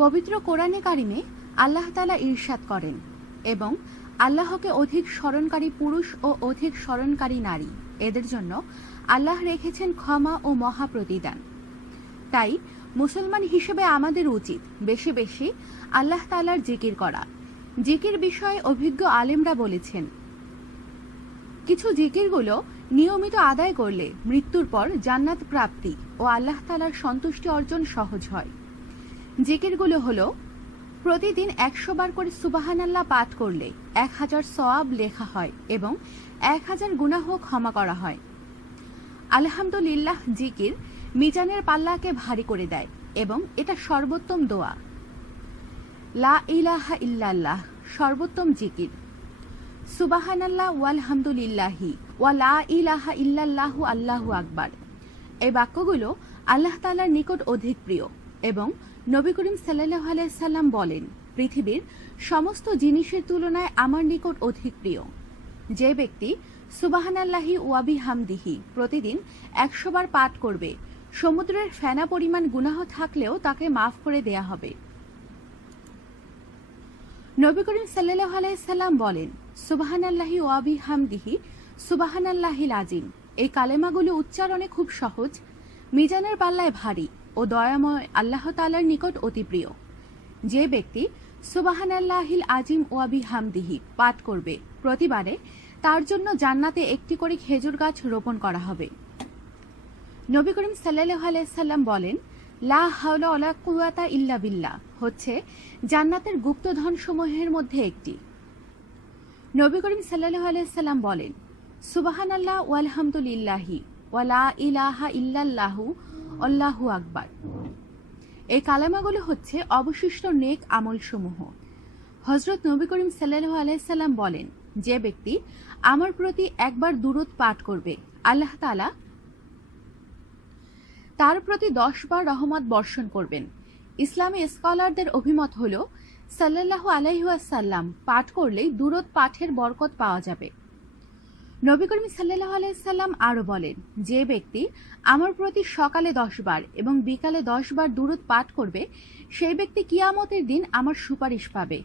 পবিত্র কোরআনে কারিমে আল্লাহ তাআলা ইরশাদ করেন, এবং আল্লাহকে অধিক স্মরণকারী পুরুষ ও অধিক স্মরণকারী নারী, এদের জন্য আল্লাহ রেখেছেন ক্ষমা ও মহা প্রতিদান। তাই মুসলমান হিসেবে আমাদের উচিত বেশি বেশি আল্লাহ তাআলার জিকির করা। জিকির বিষয়ে অভিজ্ঞ আলেমরা বলেছেন, কিছু জিকিরগুলো নিয়মিত আদায় করলে মৃত্যুর পর জান্নাত প্রাপ্তি ও আল্লাহ তাআলার সন্তুষ্টি অর্জন সহজ হয়। জিকিরগুলো হলো, প্রতিদিন 100 বার করে সুবহানাল্লাহ পাঠ করলে 1000 সওয়াব লেখা হয় এবং 1000 গুনাহ ক্ষমা করা হয়। আলহামদুলিল্লাহ জিকির মিজানের পাল্লাকে ভারী করে দেয় এবং এটা সর্বোত্তম দোয়া। লা ইলাহা ইল্লাল্লাহ সর্বোত্তম জিকির। সুবহানাল্লাহ ওয়ালহামদুলিল্লাহি ওয়া লা ইলাহা ইল্লাল্লাহু আল্লাহু আকবার, এই বাক্যগুলো আল্লাহ তাআলার নিকট অধিক প্রিয় এবং নবী করিম সাল্লাল্লাহু আলাইহি সাল্লাম বলেন, পৃথিবীর সমস্ত জিনিসের তুলনায় আমার নিকট অধিক প্রিয়। যে ব্যক্তি সুবহানাল্লাহি ওয়া বিহামদিহি প্রতিদিন 100 বার পাঠ করবে, সমুদ্রের ফেনা পরিমাণ গুনাহ থাকলেও তাকে মাফ করে দেয়া হবে। নবী করিম সাল্লাল্লাহু আলাইহি সাল্লাম বলেন, সুবহানাল্লাহি ওয়া বিহামদিহি সুবহানাল্লাহিল আযীম, এই কালেমাগুলো উচ্চারণে খুব সহজ, মিজানের পাল্লায় ভারী ও দয়াময় আল্লাহ তাআলার নিকট অতি প্রিয়। যে ব্যক্তি সুবহানাল্লাহিল আযীম ওয়া বিহামদিহি পাঠ করবে, প্রতিবারে তার জন্য জান্নাতে একটি করে খেজুর গাছ রোপণ করা হবে। নবী করিম সাল্লাল্লাহু আলাইহি সাল্লাম বলেন, লা হাওলা ওয়ালা কুওয়াতা ইল্লা বিল্লাহ হচ্ছে জান্নাতের গুপ্তধন সমূহের মধ্যে একটি। নবী করিম সাল্লাল্লাহু আলাইহি সাল্লাম বলেন, সুবহানাল্লাহ ওয়ালহামদুলিল্লাহি ওয়া লা ইলাহা ইল্লাল্লাহু আল্লাহু আকবার, এই কালেমাগুলো হচ্ছে অবশিষ্ট নেক আমলসমূহ। হযরত নবী করিম সাল্লাল্লাহু আলাইহি সাল্লাম বলেন, যে ব্যক্তি আমার প্রতি একবার দুরূদ পাঠ করবে, আল্লাহ তাআলা তার প্রতি 10 বার রহমত বর্ষণ করবেন। ইসলামী স্কলারদের অভিমত হল, সাল্লাল্লাহু আলাইহি ওয়াসাল্লাম পাঠ করলেই দুরূদ পাঠের বরকত পাওয়া যাবে। নবী করিম সাল্লাল্লাহু আলাইহি সাল্লাম আরো বলেন, যে ব্যক্তি আমার প্রতি সকালে 10 বার এবং বিকালে 10 বার দুরূদ পাঠ করবে, সেই ব্যক্তি কিয়ামতের দিন আমার সুপারিশ পাবে।